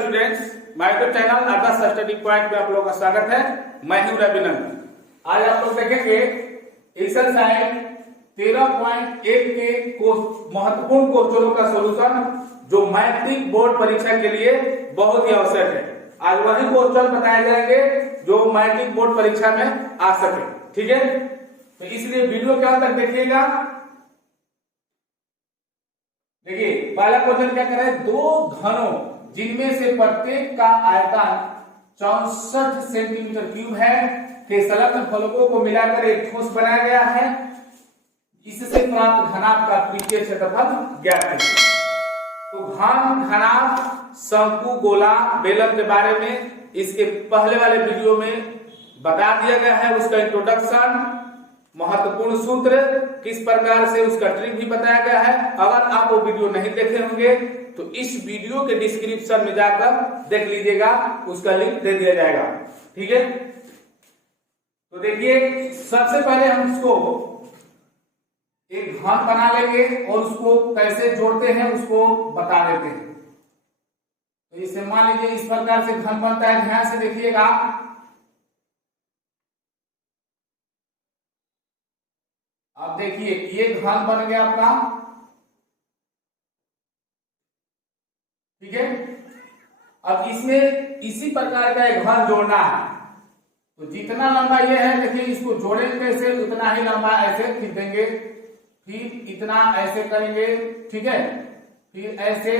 Students, my YouTube channel Adarsh study point में आप लोगों का स्वागत है। मैं हूं रविनंदन। आज आप लोग देखेंगे एक्सरसाइज 13.1 के महत्वपूर्ण क्वेश्चनों का सॉल्यूशन जो मैट्रिक बोर्ड परीक्षा के लिए बहुत ही आवश्यक है। आज वही क्वेश्चन बताए जाएंगे जो मैट्रिक बोर्ड परीक्षा में आ सके। ठीक है, तो इसलिए वीडियो के अंत तक देखिएगा। देखिए पहला क्वेश्चन क्या कर रहा है, दो घनों जिनमें से प्रत्येक का आयतन 64 सेंटीमीटर क्यूब है के संलग्न फलकों को मिलाकर एक ठोस बनाया गया है। इससे प्राप्त घनाभ का पृष्ठीय क्षेत्रफल ज्ञात कीजिए। तो घन, घनाभ, शंकु, गोला, बेलन के बारे में इसके पहले वाले वीडियो में बता दिया गया है। उसका इंट्रोडक्शन, महत्वपूर्ण सूत्र, किस प्रकार से उसका ट्रिक भी बताया गया है। अगर आप वो वीडियो नहीं देखे होंगे तो इस वीडियो के डिस्क्रिप्शन में जाकर देख लीजिएगा, उसका लिंक दे दिया जाएगा। ठीक है, तो देखिए सबसे पहले हम इसको एक घन बना लेंगे और उसको कैसे जोड़ते हैं उसको बता देते हैं। तो इसे मान लीजिए इस प्रकार से घन बनता है, ध्यान से देखिएगा। अब देखिए ये घन बन गया आपका। ठीक है, अब इसमें इसी प्रकार का एक घन जोड़ना है। तो जितना लंबा ये है, देखिए इसको जोड़ेंगे कैसे, उतना ही लंबा ऐसे खींच देंगे, फिर इतना ऐसे करेंगे। ठीक है, फिर ऐसे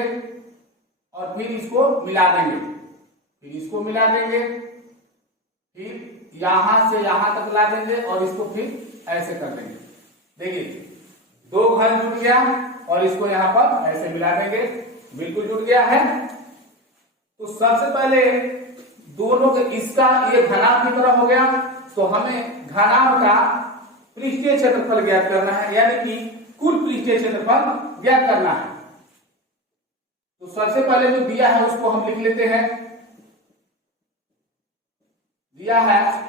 और फिर इसको मिला देंगे, फिर इसको मिला देंगे, फिर यहां से यहां तक ला देंगे और इसको फिर ऐसे कर देंगे। देखिए दो घन जुड़ गया और इसको यहां पर ऐसे मिला देंगे, बिल्कुल जुड़ गया है। तो सबसे पहले दोनों के इसका ये घनाभ की तरह हो गया, तो हमें घनाभ का पृष्ठीय क्षेत्रफल ज्ञात करना है, यानी कि कुल पृष्ठीय क्षेत्रफल ज्ञात करना है। तो सबसे पहले जो दिया है उसको हम लिख लेते हैं। दिया है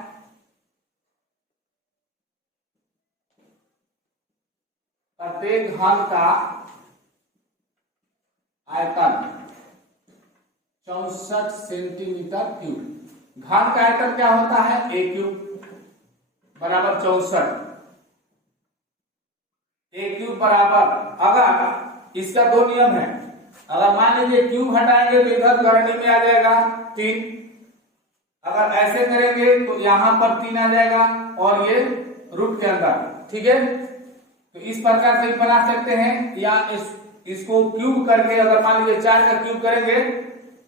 प्रत्येक घन का आयतन 64 सेंटीमीटर क्यूब। घन का आयतन क्या होता है, a क्यूब बराबर 64। a क्यूब बराबर, अगर इसका दो नियम है, अगर मान लीजिए क्यूब हटाएंगे तो इधर करनी में आ जाएगा 3, अगर ऐसे करेंगे तो यहां पर 3 आ जाएगा और ये रूट के अंदर। ठीक है, तो इस प्रकार से बना सकते हैं, या इसको क्यूब करके अगर मान लीजिए 4 का क्यूब करेंगे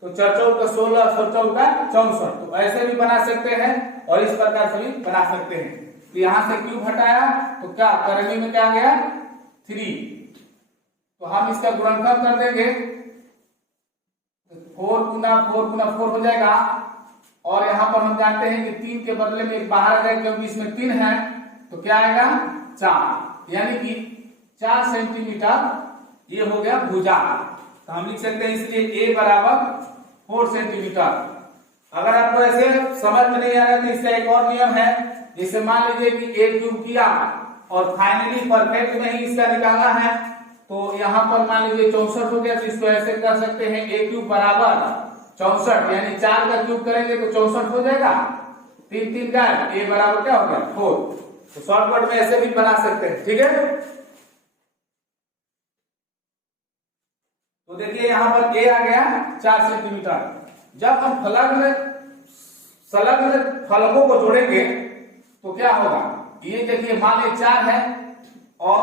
तो 4 चौक का 16, 4 चौक का 64, तो ऐसे भी बना सकते हैं और इस प्रकार से भी बना सकते हैं। तो यहां से क्यूब हटाया तो क्या करनी में क्या आ गया 3, तो हम इसका गुणनफल कर देंगे, 4 गुना 4 गुना 4 हो जाएगा। और यहां पर हम जानते हैं कि 3 के बदले में एक बाहर आ जाएगा, क्योंकि इसमें 3 है, तो क्या आएगा 4, यानी कि 4 सेंटीमीटर ये हो गया भुजा। तो हम लिख सकते हैं इसलिए a बराबर 4 सेंटीमीटर। अगर आपको ऐसे समझ में नहीं आ रहा तो इसका एक और नियम है, जिसे मान लीजिए कि a क्यूब किया और फाइनली परफेक्ट में ही इसका निकालना है, तो यहां पर मान लीजिए 64 हो गया, तो इसको ऐसे कर सकते हैं a क्यूब बराबर 64, यानी 4 का क्यूब करेंगे तो 64 हो जाएगा, 3 3 का a बराबर क्या हो गया 4। तो शॉर्टकट में ऐसे भी बना सकते हैं। ठीक है, तो देखिए यहां पर a आ गया 4 सेंटीमीटर। जब हम संलग्न फलकों को जोड़ेंगे तो क्या होगा, ये देखिए मान लीजिए 4 है और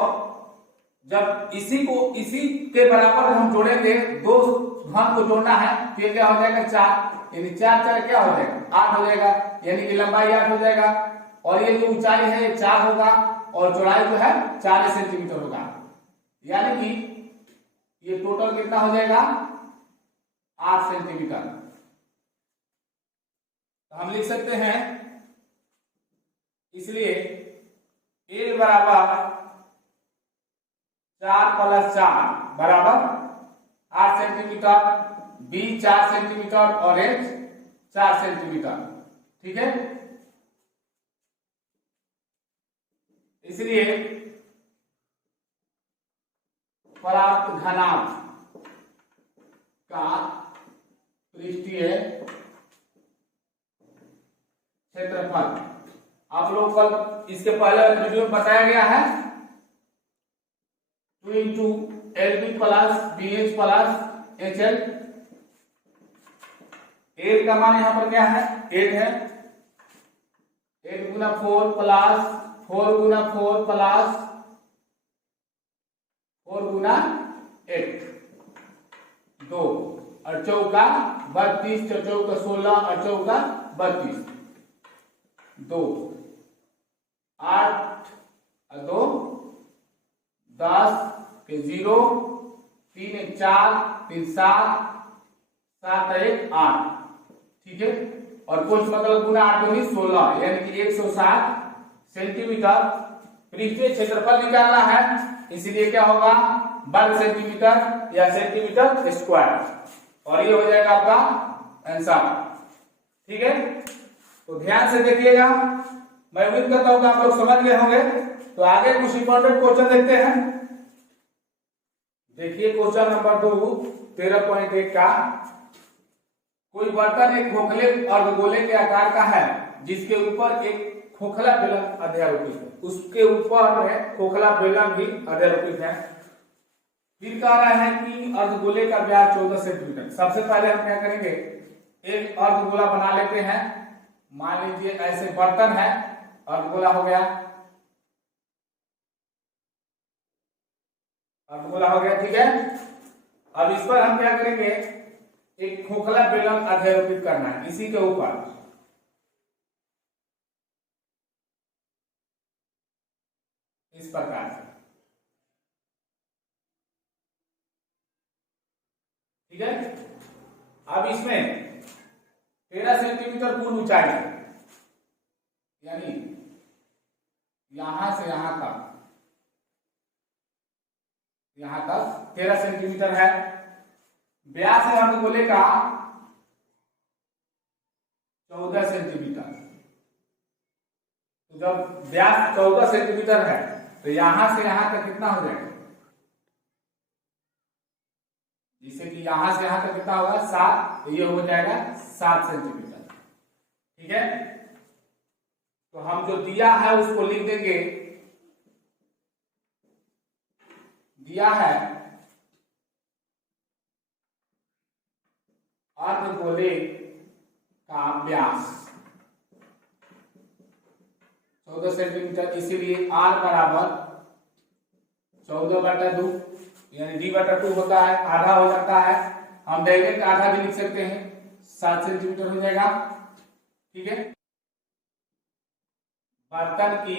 जब इसी के बराबर हम जोड़ेंगे, दो घन को जोड़ना है, तो ये क्या हो जाएगा 4, यानी 4 4 क्या हो जाएगा 8 हो जाएगा, यानी कि लंबाई 8 हो जाएगा। और ये जो ऊंचाई है ये 4 होगा और चौड़ाई जो है 40 सेंटीमीटर होगा, यानी कि ये टोटल कितना हो जाएगा 8 सेंटीमीटर। तो हम लिख सकते हैं इसलिए a बराबर 4 + 4 बराबर 8 सेंटीमीटर, b 4 सेंटीमीटर और h 4 सेंटीमीटर। ठीक है, इसलिए प्राप्त घनाभ का पृष्ठीय क्षेत्रफल। आप लोग कल इसके पहले वीडियो में बताया गया है 2 into l b plus b h plus h l. L का मान यहां पर क्या है 8 है, 8 गुना 4 प्लस 4 गुना 4 प्लस 4 गुना 8 2 और चौका 32, चौका 16 और चौका 32 2 8 और 2 10 के 0 3 1 4 3 7 7 1 8, ठीक है। और कुछ मतलब गुना 8 दूनी 16 यानी कि 160 सेंटीमीटर पृष्ठीय क्षेत्रफल निकालना है। इसीलिए क्या होगा वर्ग सेंटीमीटर या सेंटीमीटर स्क्वायर, और ये हो जाएगा आपका आंसर, ठीक है। तो ध्यान से देखिएगा, मैं उम्मीद करता हूं कि आप लोग समझ गए होंगे। तो आगे कुछ इंपॉर्टेंट क्वेश्चन देखते हैं। देखिए क्वेश्चन नंबर 2 13.1 का, कोई बर्तन एक खोखले अर्धगोले के आकार का है जिसके ऊपर एक खोखला बेलन अध्यारोपित है, उसके ऊपर में खोखला बेलन भी अध्यारोपित है। फिर कह रहा है कि अर्धगोले का व्यास 14 सेंटीमीटर। सबसे पहले हम क्या करेंगे, एक अर्धगोला बना लेते हैं। मान लीजिए ऐसे बर्तन है, अर्धगोला हो गया, अर्धगोला हो गया, ठीक है। अब इस पर हम क्या करेंगे, एक खोखला बेलन अध्यारोपित करना है इसी के ऊपर। इस प्रकार से, ठीक है। अब इसमें 13 सेंटीमीटर कुल ऊंचाई है, यानी यहां से यहां तक, यहां तक 13 सेंटीमीटर है। व्यास है अर्धगोले का 14 सेंटीमीटर। तो जब व्यास 14 सेंटीमीटर है तो यहां से यहां तक कितना हो जाएगा, जिससे कि यहां से यहां तक कितना होगा 7, तो ये हो जाएगा 7 सेंटीमीटर, ठीक है। तो हम जो दिया है उसको लिख देंगे, दिया है अर्धगोले का व्यास 14 सेंटीमीटर, इसीलिए r बराबर 14/2 यानी d/2 होता है, आधा हो जाता है। हम डायरेक्ट आधा भी लिख सकते हैं, 7 सेंटीमीटर हो जाएगा, ठीक है। बर्तन की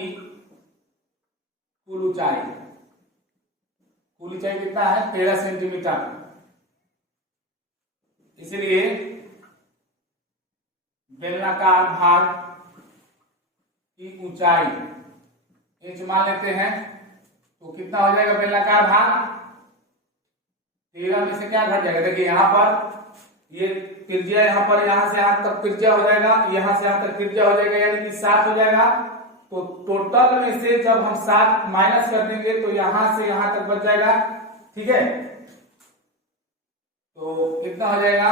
कुल ऊंचाई, कुल ऊंचाई कितना है 13 सेंटीमीटर, इसलिए बेलनाकार भाग की ऊंचाई h मान लेते हैं। तो कितना हो जाएगा बेलनाकार भाग, 13 में से क्या घट जाएगा, देखिए यहां पर ये त्रिज्या, यहां पर यहां से यहां तक त्रिज्या हो जाएगा, यहां से यहां तक त्रिज्या हो जाएगा, यानी कि 7 हो जाएगा। तो टोटल में से जब हम 7 माइनस कर देंगे तो यहां से यहां तक बच जाएगा, ठीक है। तो कितना हो जाएगा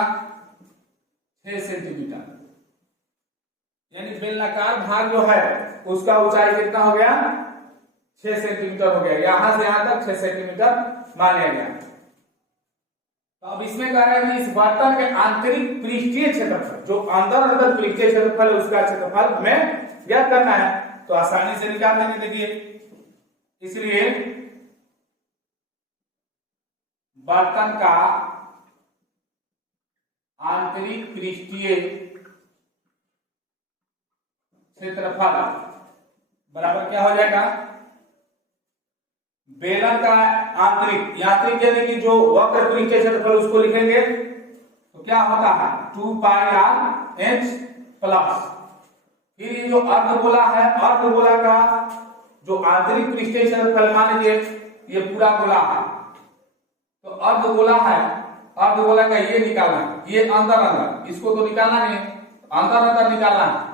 6 सेंटीमीटर, यानी बेलनाकार भाग जो है उसका ऊंचाई कितना हो गया 6 सेंटीमीटर हो गया, यहां से यहां तक 6 सेंटीमीटर मान लिया गया। तो अब इसमें कह रहा है कि इस बर्तन के आंतरिक पृष्ठीय क्षेत्रफल, जो अंदर पृष्ठीय क्षेत्रफल है उसका क्षेत्रफल हमें ज्ञात करना है। तो आसानी से निकाल लेंगे, देखिए। इसलिए बर्तन का आंतरिक पृष्ठीय क्षेत्रफल बराबर क्या हो जाएगा, बेलन का आंतरिक, यांत्रिक यानी कि जो वक्र पृष्ठीय क्षेत्रफल उसको लिखेंगे तो क्या होता है 2πr(h) प्लस, फिर ये जो अर्धगोला है, अर्धगोला का जो आंतरिक पृष्ठीय क्षेत्रफल, मान लीजिए ये पूरा गोला है, तो अर्धगोला है, अर्धगोला का ये निकालना है, ये अंदर अंदर, इसको तो निकालना नहीं, अंदर अंदर निकालना है।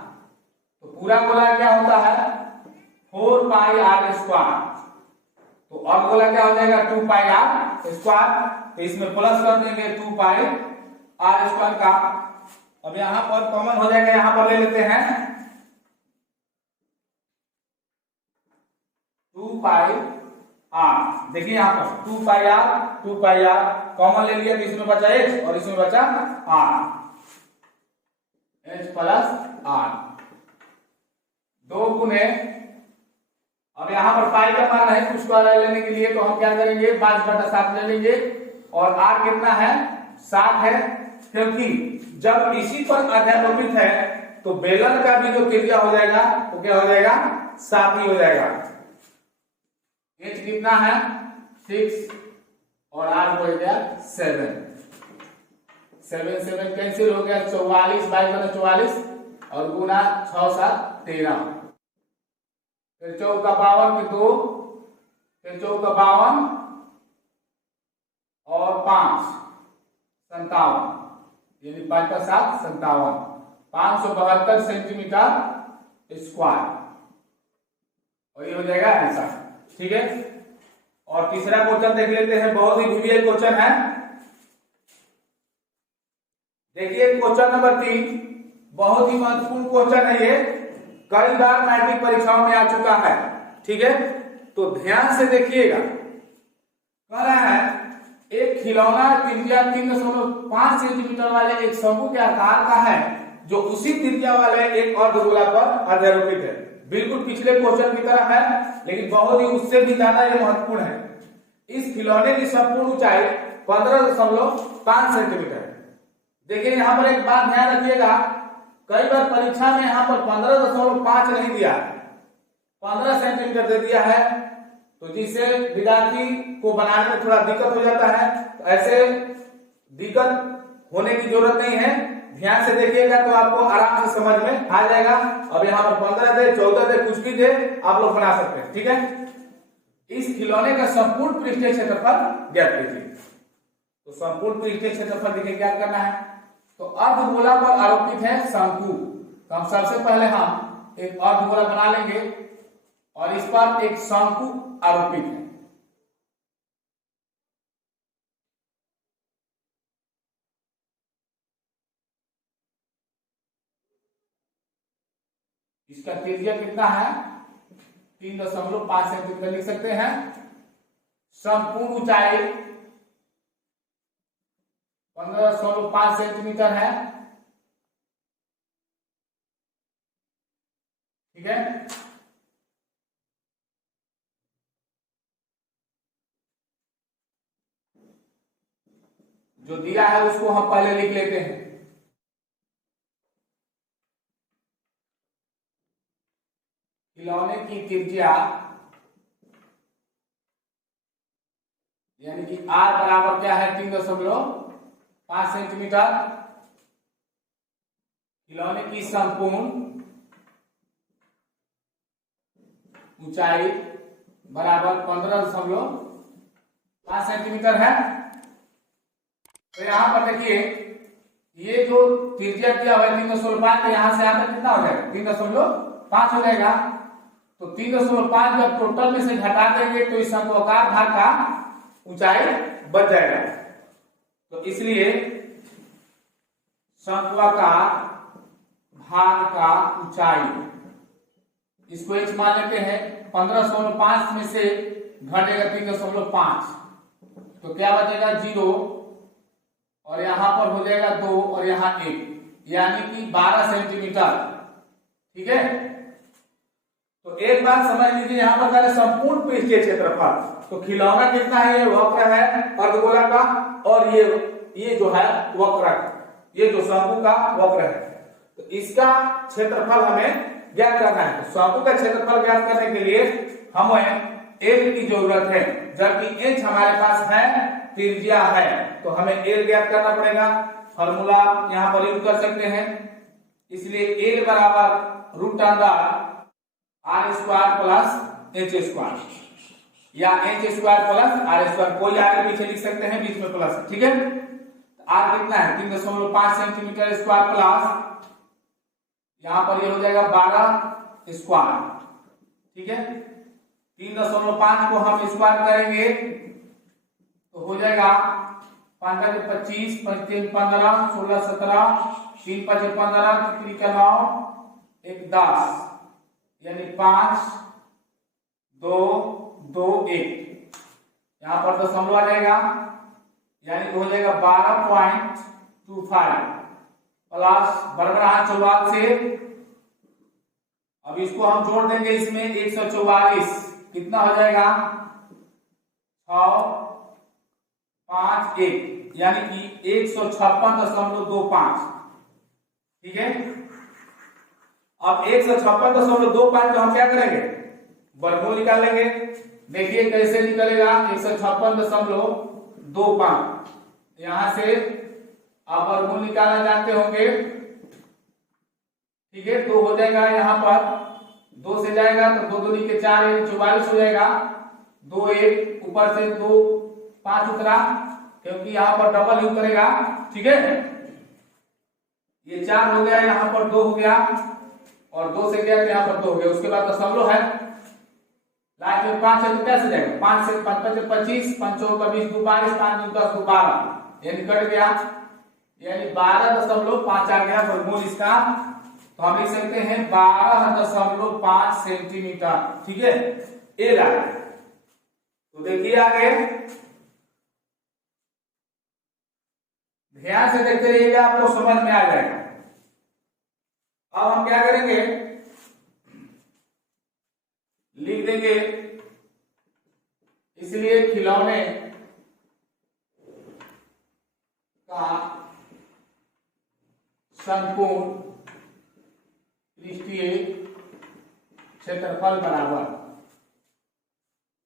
तो पूरा गोला क्या होता है 4πr², तो अर्धगोला क्या हो जाएगा 2πr², तो इसमें प्लस कर देंगे 2πr² का। अब यहां पर कॉमन हो जाएगा, यहां पर ले लेते हैं देखिए यहाँ पर 2 पाई आर कॉमन ले लिया तो इसमें बचा h और इसमें बचा r, h प्लस r 2 गुने, अब यहाँ पर पाई का मान है कुछ को लेने के लिए तो हम क्या करेंगे 5/7 ले लेंगे और r कितना है 7 है, क्योंकि जब इसी पर अध्यारोपित है तो बेलन का भी जो त्रिज्या हो जाएगा तो क्या हो जाएगा 7 ही हो जाएगा। h कितना है 6 और r हो गया 7, 7 कैंसिल हो गया 44 बाई 44 और गुना 6 7 13, फिर 4 का 52 में 2, फिर 4 का 52 और 5 57, यानी 5 का 7 57, 572 सेंटीमीटर स्क्वायर और ये हो जाएगा आंसर। ठीक है, और तीसरा क्वेश्चन देख लेते हैं, बहुत ही वीवीआई क्वेश्चन है। देखिए क्वेश्चन नंबर 3 बहुत ही महत्वपूर्ण क्वेश्चन है, ये कई बार मैट्रिक परीक्षाओं में आ चुका है। ठीक है, तो ध्यान से देखिएगा, कह रहा है एक खिलौना त्रिज्या 3.5 सेंटीमीटर वाले एक शंकु के आकार का है जो उसी त्रिज्या वाले एक अर्धगोला पर अध्यारोपित है। बिल्कुल पिछले क्वेश्चन की तरह है, लेकिन बहुत ही उससे भी ज्यादा ये महत्वपूर्ण है। इस खिलौने की संपूर्ण ऊंचाई 15.5 सेंटीमीटर है। देखिए यहाँ पर एक बात ध्यान रखिएगा, कई बार परीक्षा में यहाँ पर 15.5 नहीं दिया, 15 सेंटीमीटर दे दिया है, तो जिससे विद्यार्थी को बनाने में थोड़ा दिक्कत हो जाता है। तो ऐसे दिक्कत होने की जरूरत नहीं है, ध्यान से देखिएगा तो आपको आराम से समझ में आ जाएगा। अब यहाँ पर 15 दे 14 दे कुछ भी दे आप लोग बना सकते हैं। ठीक है, इस खिलौने का संपूर्ण पृष्ठीय क्षेत्रफल ज्ञात कीजिए। तो संपूर्ण पृष्ठीय क्षेत्रफल देखिए क्या करना है, तो अर्धगोला पर आरोपित है शंकु, तो हम सबसे पहले हम एक अर्धगोला बना लेंगे और इस पर एक शंकु आरोपित है। इसका त्रिज्या कितना है 3.5 सेंटीमीटर लिख सकते हैं। संपूर्ण ऊंचाई 15.5 सेंटीमीटर है। ठीक है, जो दिया है उसको हम पहले लिख लेते हैं। खिलौने की त्रिज्या यानी कि r बराबर क्या है 3.5 सेंटीमीटर। खिलौने की संपूर्ण ऊंचाई बराबर 15.5 सेंटीमीटर है। तो यहां पर देखिए ये जो त्रिज्या दिया हुआ है 3.5 का, यहां से यहां तक कितना हो जाएगा 3.5 हो जाएगा। तो 3.5 जब टोटल में से घटा देंगे तो इस शंक्वाकार भाग का ऊंचाई बच जाएगा। तो इसलिए शंक्वाकार भाग का ऊंचाई इसको h मान लेते हैं। 15.5 में से घटेगा 3.5 तो क्या बचेगा 0 और यहां पर हो जाएगा 2 और यहां 1 यानी कि 12 सेंटीमीटर। ठीक है, तो एक बात समझ लीजिए, यहां पर पहले संपूर्ण पृष्ठीय क्षेत्रफल, तो खिलौना कितना है, ये वक्र है अर्धगोला का, और ये जो है वक्र, ये जो शंकु का वक्र है, तो इसका क्षेत्रफल हमें ज्ञात करना है। तो शंकु का क्षेत्रफल ज्ञात करने के लिए हमें एल की जरूरत है, जबकि एच हमारे पास है, त्रिज्या है, तो हमें एल ज्ञात करना पड़ेगा। फॉर्मूला यहां पर यूज कर सकते हैं, इसलिए एल बराबर root under R square plus H square या H square plus R square, कोई आगे पीछे लिख सकते हैं, बीच में प्लस। ठीक है, आर कितना है 3.5 सेंटीमीटर स्क्वायर प्लस यहां पर ये हो जाएगा 12 स्क्वायर। ठीक है, 3.5 को हम स्क्वायर करेंगे तो हो जाएगा 5 का 25, 5 3 15, 16 17, 3 5 15, 3 का 9, 1 10 यानी 5 2 2 1 यहाँ पर दशमलव आ जाएगा, यानी कि हो जाएगा 12.25 प्लस बराबर 44 से। अब इसको हम जोड़ देंगे इसमें 144, कितना हो जाएगा 651, यानी कि 156.25। ठीक है, अब 156.25 को हम क्या करेंगे, वर्गमूल निकालेंगे। देखिए कैसे निकलेगा 156.25, यहां से आप वर्गमूल निकालना जानते होंगे। ठीक है, 2 हो जाएगा, यहाँ पर 2 से जाएगा तो 2 दूनी के 4, 44 हो जाएगा। 2 1 ऊपर से 2 5 उतरा, क्योंकि यहाँ पर डबल ही उतरेगा। ठीक है, ये 4 हो गया, यहाँ पर 2 हो गया, और 2 से गया तो यहाँ पर 2 हो गया। उसके बाद दशमलव है, लास्ट में 5 है तो कैसे जाएगा, 5 से 5 5 25, 5 4 20 2 22, 5 2 10 2 12, यानी कट गया, यानी 12.5 आ गया वर्गमूल इसका। तो हम लिख सकते हैं 12.5 सेंटीमीटर। ठीक है, ए लाइन। तो देखिए आगे ध्यान से देखते रहिएगा, आपको समझ में आ जाएगा। अब हम क्या करेंगे, लिख देंगे, इसलिए खिलौने का संपूर्ण पृष्ठीय क्षेत्रफल बराबर,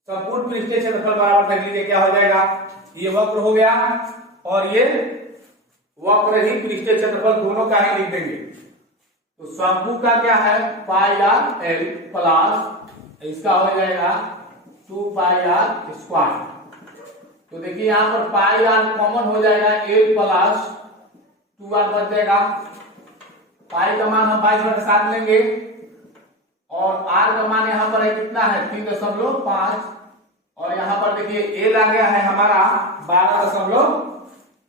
संपूर्ण पृष्ठीय क्षेत्रफल बराबर देख लीजिए क्या हो जाएगा, ये वक्र हो गया और ये वक्र ही पृष्ठीय क्षेत्रफल, दोनों का ही लिख देंगे। तो शंकु का क्या है, पाई आर एल प्लस इसका हो जाएगा 2 पाई आर स्क्वायर। तो देखिए यहाँ पर पाई आर कॉमन हो जाएगा, एल प्लस 2 आर बच जाएगा। पाई का मान हम 22/7 लेंगे, और आर का मान यहाँ पर है कितना है 3.5, और यहाँ पर देखिए एल आ गया है हमारा 12.5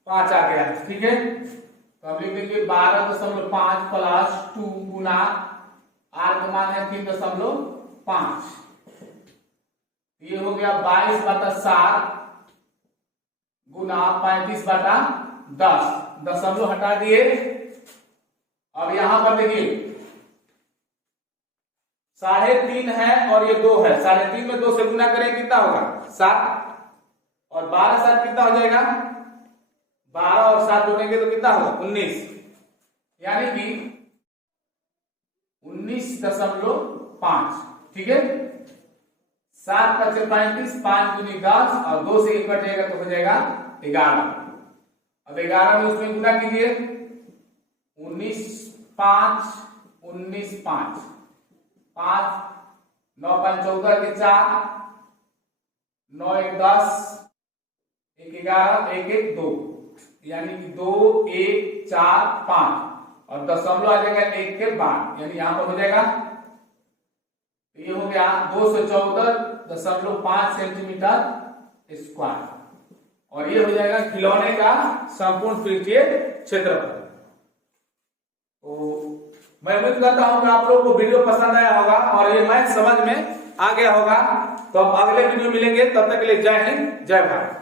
आ गया है। ठीक है, तो अब लिख देंगे 12.5 प्लस 2 गुना आर का मान है 3.5, ये हो गया 22/7 गुना 35/10, दशमलव हटा दिए। अब यहां पर देखिए 3.5 है और ये 2 है, 3.5 में 2 से गुना करें कितना होगा 7, और 12 7 कितना हो जाएगा 12, और 7 जोड़ेंगे तो कितना होगा 19, यानी कि 19.5। ठीक है, 7 का 35, 5 दूनी 10, और 2 से 1 कट जाएगा तो हो जाएगा 11। अब 11 में उसमें गुना कीजिए, 19 5 19 5 5 9 5 14 के 4, 9 1 10, 1 11, 1 1 2, यानी कि 2 1 4 5, और दशमलव आ जाएगा 1 के बाद, यानी यहां पर हो जाएगा, ये हो गया 214.5 सेंटीमीटर स्क्वायर, और ये हो जाएगा खिलौने का संपूर्ण पृष्ठीय क्षेत्रफल। तो मैं उम्मीद करता हूं कि आप लोगों को वीडियो पसंद आया होगा और ये मैथ समझ में आ गया होगा। तो अब अगले वीडियो मिलेंगे, तब तक के लिए जय हिंद जय भारत।